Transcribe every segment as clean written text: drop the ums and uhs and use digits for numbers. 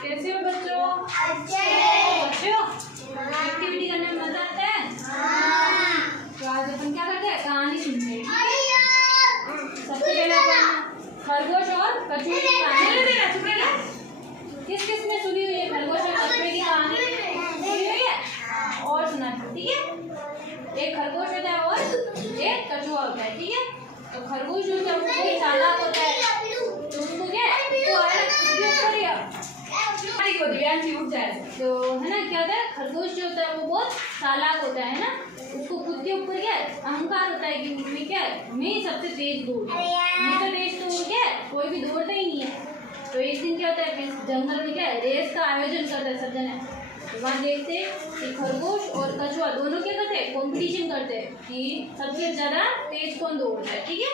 कैसे हो बच्चों? अच्छे हो? एक्टिविटी करने में मजा आता है? तो आज अपन क्या करते हैं? कहानी सुनते हैं। सबसे पहले अपन खरगोश और कछुए की कहानी। किस किस ने सुनी हुई है खरगोश और कछुए की कहानी? सुनी हुई है? और सुना, ठीक है। एक खरगोश होता है और एक कछुआ होता है, ठीक है। तो खरगोश जो होता है वो बहुत चालाक होता है, तो उसको क्या है, उठ जाए तो है ना, क्या होता है, खरगोश जो होता है वो बहुत चालाक होता है ना। उसको खुद के ऊपर क्या है, अहंकार होता है कि मैं क्या है, मैं सबसे तेज दौड़, मुझसे तेज तो क्या है, कोई भी दौड़ता ही नहीं है। तो एक दिन क्या होता है, जंगल में क्या है, रेस का आयोजन करता है सब जने। तो वहाँ देखते हैं कि खरगोश और कछुआ दोनों क्या करते हैं, कॉम्पिटिशन करते हैं कि सबसे ज़्यादा तेज कौन दौड़ता है, ठीक है।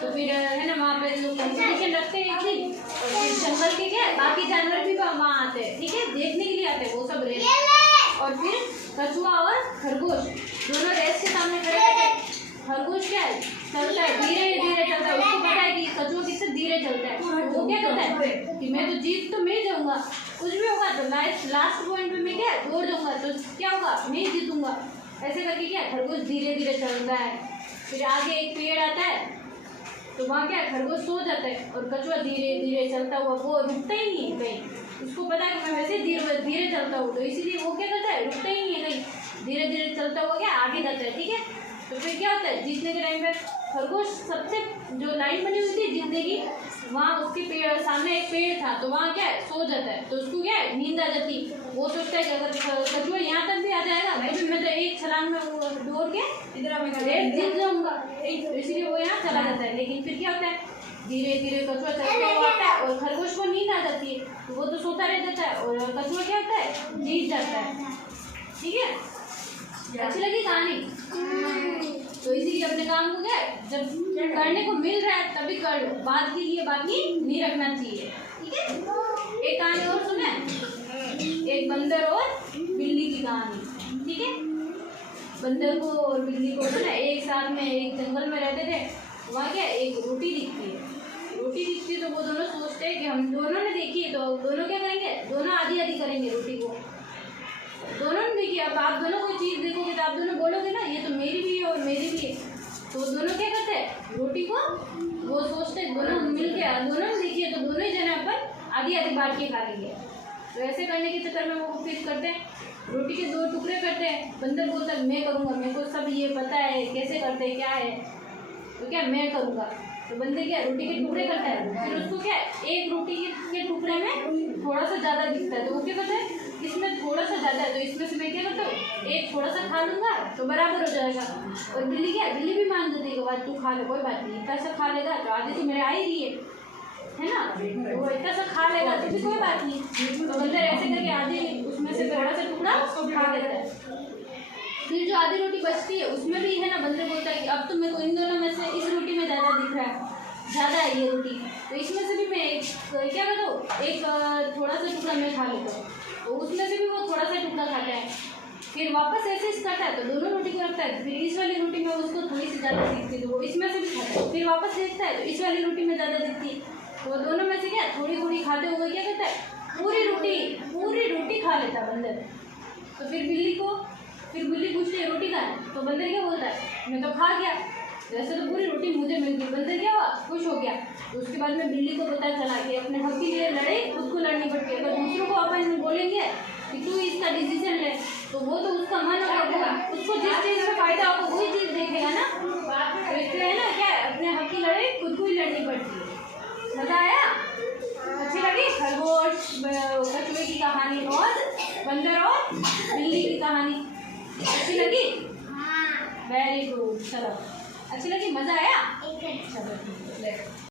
तो फिर है ना, वहाँ पे लोग कॉम्पिटिशन रखते हैं एक दिन, और फिर जंगल के क्या बाकी जानवर भी वहाँ आते हैं, ठीक है, देखने के लिए आते हैं वो सब रेस। और फिर कछुआ और खरगोश दोनों रेस के सामने खड़े रहते हैं। खरगोश क्या है, चलता है, धीरे धीरे चलता है, उसको पता है कि कछुआ किससे धीरे चलता है। तो वो क्या करता है कि मैं तो जीत तो मैं जाऊँगा, कुछ भी होगा तो लास्ट पॉइंट पे मैं क्या दौड़ जाऊँगा, तो क्या होगा, मैं जीतूंगा। ऐसे करके क्या खरगोश धीरे धीरे चलता है। फिर आगे एक पेड़ आता है, तो वहाँ क्या खरगोश सो जाता है, और कछुआ धीरे धीरे चलता हुआ, वो रुकता ही नहीं है कहीं। उसको पता है कि मैं वैसे धीरे धीरे चलता हूँ, तो इसीलिए वो क्या करता है, रुकता ही नहीं है कहीं, धीरे धीरे चलता हुआ क्या आगे जाता है, ठीक है। तो फिर क्या होता है, जीतने के टाइम पे खरगोश सबसे जो लाइन बनी हुई थी जीतने की, वहाँ उसके पेड़ सामने एक पेड़ था, तो वहाँ क्या है सो जाता है। तो उसको क्या है नींद आ जाती। वो सोचता है कि अगर कछुआ यहाँ तक भी आ जाएगा तो मैं तो एक छलांग में दौड़ के रेस जीत जाऊँगा, इसीलिए वो यहाँ चला जाता है। लेकिन फिर क्या होता है, धीरे धीरे कछुआ चलता हुआ आता है और खरगोश को नींद आ जाती है, तो वो तो सोता रह जाता है, और कछुआ क्या होता है, जीत जाता है, ठीक है। अच्छी लगी कहानी? तो इसीलिए अपने काम को क्या जब करने को मिल रहा है तभी कर लो, बाद के लिए बाकी नहीं रखना चाहिए, ठीक है। एक कहानी और सुने, एक बंदर और बिल्ली की कहानी, ठीक है। बंदर को और बिल्ली को ना एक साथ में एक जंगल में रहते थे। वहाँ क्या एक रोटी दिखती है, तो वो दोनों सोचते हैं कि हम दोनों ने देखी है, तो दोनों क्या करेंगे, दोनों आधी आधी करेंगे रोटी को। दोनों ने देखी, अब आप दोनों कोई चीज़ देखोगे तो आप दोनों बोलोगे ना ये तो मेरी भी है और मेरी भी है। तो दोनों क्या करते हैं, रोटी को वो सोचते हैं दोनों मिल के, दोनों ने देखी है तो दोनों ही जने अपन आधी आधी बांट के खा लेंगे। तो ऐसे करने के चक्कर में वो फिर करते हैं, रोटी के 2 टुकड़े करते हैं। बंदर बोलता है मैं करूँगा, मेरे को सब ये पता है कैसे करते हैं क्या है, तो क्या मैं करूँगा। तो बंदे क्या रोटी के टुकड़े करता है, फिर उसको क्या एक रोटी के टुकड़े में थोड़ा सा ज़्यादा दिखता है, तो वो क्या करता है इसमें थोड़ा सा ज़्यादा है, तो इसमें से मैं क्या करता हूँ एक थोड़ा सा खा लूँगा तो बराबर हो जाएगा। और बिल्ली क्या, बिल्ली भी मान जाती है कि बात तू खा ले, कोई बात नहीं, इतना सा खा लेगा तो आधी तो मेरे आ ही रही है ना, तो वो इतना सा खा लेगा तो भी कोई बात नहीं। तो बंदर ऐसे करके आधी उसमें से थोड़ा सा टुकड़ा खा लेता है। फिर जो आधी रोटी बचती है उसमें भी है ना, बंदर बोलता है कि अब तो मेरे को इन दोनों में से इस रोटी में ज़्यादा दिख रहा है, ज़्यादा है ये रोटी, तो इसमें से भी मैं क्या करता हूँ एक थोड़ा सा टुकड़ा मैं खा लेता हूँ। तो उसमें से भी वो थोड़ा सा टुकड़ा खाता है, फिर वापस ऐसे करता है, तो दोनों रोटी को रखता है। फिर इस वाली रोटी में उसको थोड़ी सी ज़्यादा दिखती है तो वो इसमें से भी खाता है, फिर वापस देखता है तो इस वाली रोटी में ज़्यादा दिखती है, तो वो दोनों में से क्या थोड़ी थोड़ी खाते हुए क्या करता है, पूरी रोटी खा लेता है बंदर। तो फिर बिल्ली पूछती है रोटी कहाँ है, तो बंदर क्या बोलता है मैं तो खा गया, वैसे तो पूरी रोटी मुझे मिल गई। बंदर क्या हुआ, खुश हो गया। तो उसके बाद में बिल्ली को पता चला कि अपने हक के लिए लड़े खुद को लड़नी पड़ती है। अगर दूसरों को अपन बोलेंगे कि तू इसका डिसीजन ले, तो वो तो उसका मन होगा, उसको जिस चीज़ में फायदा होगा वही चीज़ देखेगा ना। तो इसलिए है ना क्या अपने हक की लड़ाई खुद को ही लड़नी पड़ती है। मज़ा आया? अच्छी लगी खरगोश कछुए की कहानी और बंदर और बिल्ली की कहानी? अच्छी लगी? वेरी गुड, चलो अच्छी लगी, मज़ा आया? चलो।